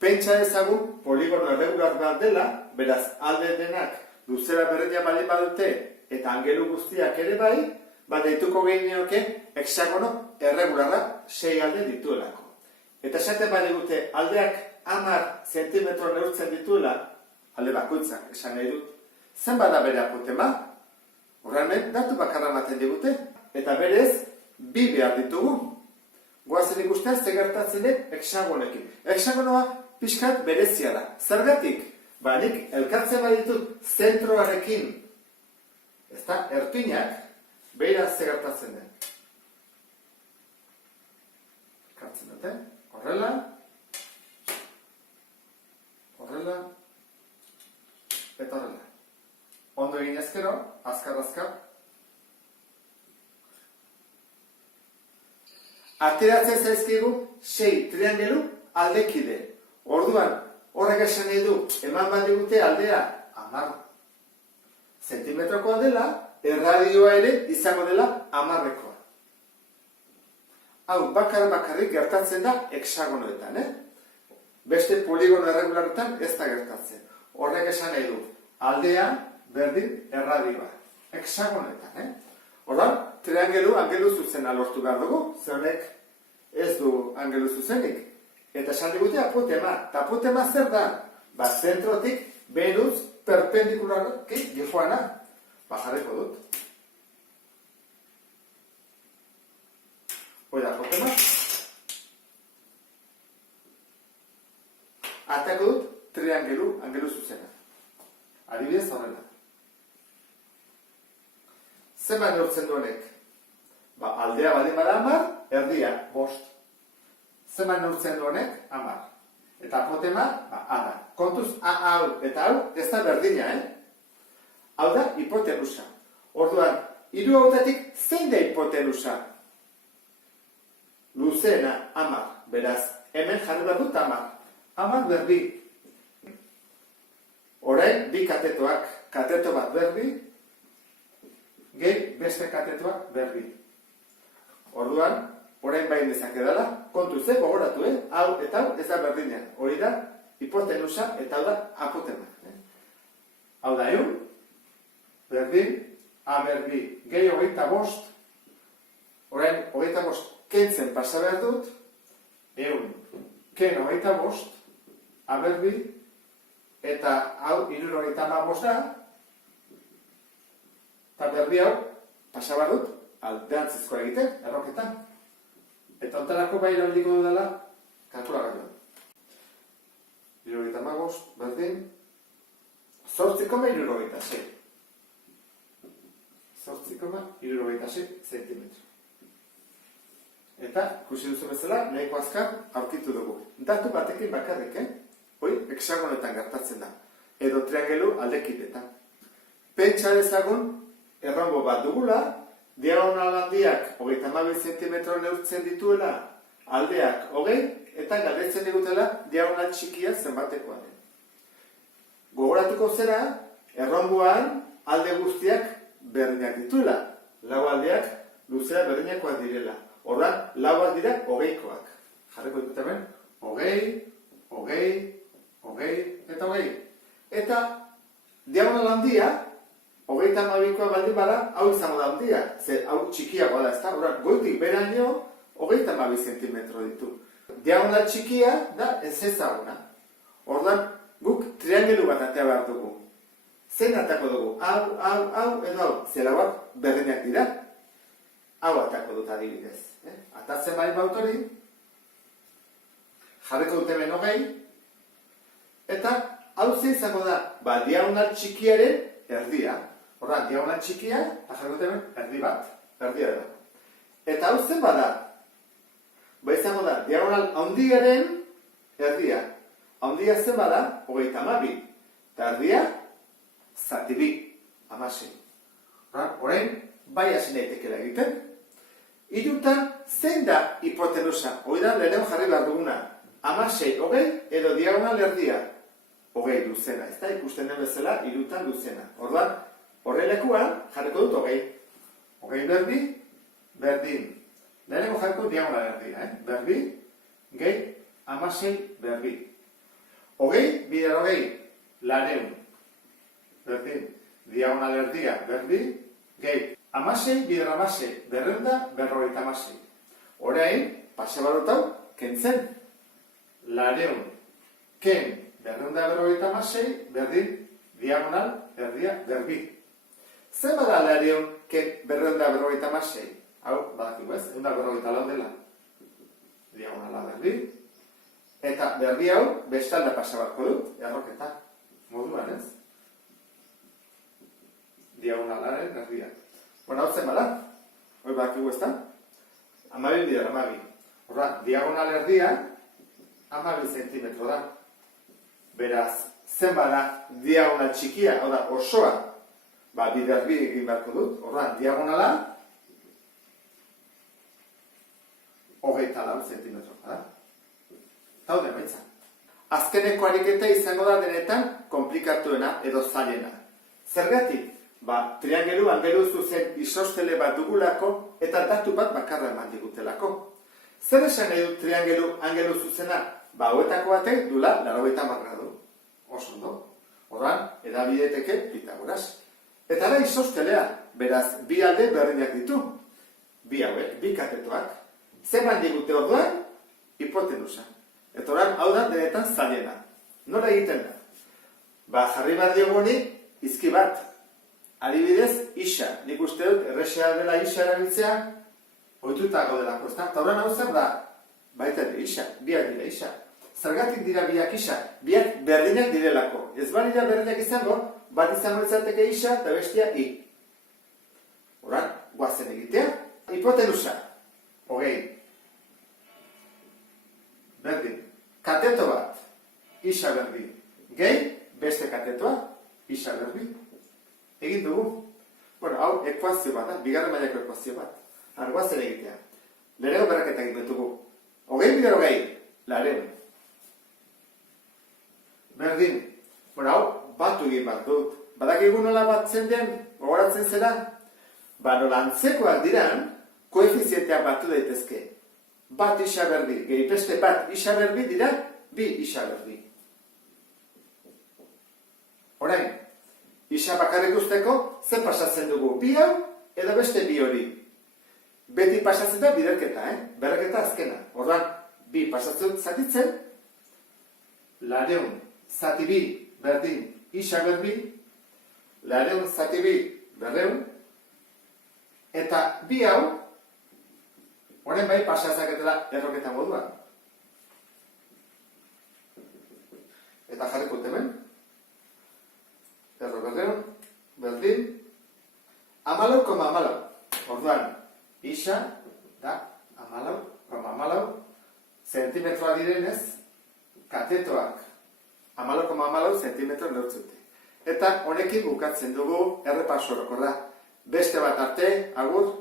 Pentsa ezagun poligono erregular bat dela, beraz alde denak luzera berdina bali badute eta angelu guztiak ere bai, deituko gehieneoke hexagono erregularra 6 alde dituelako. Eta esaten badigute aldeak 10 zentimetro neurtzen dituela, alde bakoitzak esan nahi dut, zenbat da bere apotema? Horremen, datu bakarra ematen digute, eta berez, 2 behar ditugu. Goazen ikustea, ze gertatzen den hexagonekin. Hexagonoa pixkat berezia da. Zergatik? Nik elkartzen baditut zentroarekin, ez da, erpinak, behira ze gertatzen den. Elkartzen dute, horrela, eta horrela. Ondo egin ezkero, azkar. Ateratzen zaizkigu 6 triangelu aldekide. Orduan, horrek esan nahi du, eman bat digute aldea 10 zentimetrokoa dela, erradioa ere izango dela 10-ekoa. Hau, bakarrik gertatzen da hexagonoetan, Beste poligono erregularetan ez da gertatzen. Horrek esan nahi du, aldea berdin erradioa. Hexagonoetan, Orduan, triangelu, angelu zuzena lortu behar dugu, ze honek ez du angelu zuzenik. Eta esan digute apotema. Eta apotema zer da? Zentrotik Venus perpendikularki joana. Jarriko dut. Hoi da apotema. Atako dut triangelu, angelu zuzena. Adibidez horrela. Zenbat neurtzen du honek? Aldea baldin bada 10, erdia 5. Zenbat neurtzen du honek? 10. Eta apotema, A da. Kontuz, hau eta hau ez da berdina, Hau da hipotenusa. Orduan, 3 hautatik zein da hipotenusa? Luzeena, 10. Beraz, hemen jarri behar dut 10. 10 berdi. Orain, 2 katetoak, kateto bat berdi, gehi beste katetoak berdi. Orduan, orain bain dezake dela, kontuz, gogoratu, hau eta hau ez da berdinean. Hori da, hipotenusa eta hau da apotema. Hau da, berdin, A berdi, gehi 25, orain 25 kentzen pasa behar dut, ken 25, A berdi, eta hau 75 da, eta berdi hau, pasa behar dut, aldeantzizkoa egiten, erroketan. Eta ontarako bai erabildiko dudala, kalkulagailuan. 75, berdin, 8,76. 8,76 zentimetro. Eta, ikusi duzu bezala, nahiko azkar aurkitu dugu. Datu batekin bakarrik, Hoi, hexagonetan gertatzen da. Edo triangelu aldekitetan. Pentsa dezagun, errongo bat dugula, diagonal handiak 32 zentimetro neurtzen dituela, aldeak 20, eta galdetzen digutela diagonal txikia zenbatekoa den. Gogoratuko zera, errongoan alde guztiak berdinak dituela. 4 aldeak luzera berdinakoak direla. Orduan, 4 dira 20koak. Jarriko ditut hemen, 20, 20, 20, eta 20. Eta diagonal handia, 32koa baldin bada, hau izango da handia. Zer, hau txikiagoa da, ez da? Horrak, goitik beraino, 32 zentimetro ditu. Diagonal txikia da ez ezaguna. Orduan, guk triangelu bat atea behar dugu. Zein atako dugu? Hau, edo hau. Zela bat berdinak dira. Hau atako dut adibidez. Atatzen bai bautori, jarriko dut hemen 20, eta hau zein izango da, diagonal txikiaren erdia. Horra, diagonal txikia, eta jarriko dut hemen erdi bat, erdia da. Eta hau zen bada, izango da, diagonal handiaren erdia. Handia zen bada, 32. Eta erdia, zati 2, 16. Orain, bai hasi naitekela egiten. Hirutan, zein da hipotenusa? Hoi da, lehenago jarri behar duguna. 16, 20, edo diagonal erdia. 20 luzena, ez da, ikusten den bezala, hirutan luzena. Orduan, horrelekuan, jarriko dut 20. 20 berdi, berdin. Lehenago jarriko diagonal erdia, berdi, gehi, 16 berdi. hogei, bider hogei, lareun. Berdin, diagonal erdia, berdin, gehi. Amasei, bider amasei, berreunda, berrogeita amasei. Orain, pase barotau, kentzen. Lareun, ken, berreunda, berrogeita amasei, berdin, diagonal erdia, berbi. Zer bada lareun, ken, berreunda, berrogeita amasei? Hau, badakigu ez, eunda berrogeita lau dela. Diagonala berbi. Eta berbi hau, bestalda pasa barko dut, erroketa. Moduan ez? Diagonalaren erdia. Bueno, hau zen bada. Hoi badakigu ez da? 12 bider 12. Horra, diagonal erdia, 12 zentimetro da. Beraz, zen bada diagonal txikia, hau da, osoa, bider bi egin beharko dut. Horra, diagonala, 24 zentimetro da. Hau da, baitza. Azkeneko ariketa izango da denetan komplikatuena edo zailena. Zergatik? Triangelu angelu zuzen isostele bat dugulako eta datu bat bakarra eman digutelako. Zer esan nahi dut triangelu angelu zuzena? Hauetako batek dula 90 gradu. Oso ondo. Horran, edabideteke Pitagoras. Eta da isostelea, beraz, bi alde berdinak ditu. Bi hauek, bi katetoak. Zer eman digute orduan? Hipotenusa. Eta horran, hau da denetan zailena. Nola egiten da? Jarri bat diogoni, izki bat. Adibidez, isa. Nik uste dut, errexea dela isa erabiltzea, ohitutako delako, ezta? Eta horren hau zer da? Baita ere, isa. Biak dira isa. Zergatik dira biak isa? Biak berdinak direlako. Ez balira berdinak izango, bat izango izateke isa eta bestia i. Horren, guazen egitea. Hipotenusa. Hogei. Berdin. Kateto bat. Isa berdin. Gehi, beste katetoa. Isa berdin. Egin dugu. Bueno, hau ekuazio bat, bigarren mailako ekuazio bat. Arguazen egitea. Lehenengo berraketa egin dugu. Hogei bider hogei. Lareun. Berdin. Bueno, hau batu egin bat dut. Badakigu nola batzen den, gogoratzen zera? Nola antzekoak diran, koefizientea batu daitezke. Bat isa berdi. Gehi beste bat isa berdi dira, bi isa berdi. Orain. Isa bakarrik usteko, zer pasatzen dugu? Bi hau, edo beste bi hori. Beti pasatzen da biderketa, berreketa azkena. Orduan, bi pasatzen zatitzen, lareun, zati bi, berdin, isa berbi, lareun, zati bi, berreun, eta bi hau, horren bai pasatzaketela erroketa moduan. Eta jarriko hemen. Berreun, berdin, 14,14. Orduan, isa da 14,14 zentimetroa direnez, katetoak 14,14 zentimetro neurtzute. Eta honekin bukatzen dugu errepaso orokorra. Beste bat arte, agur.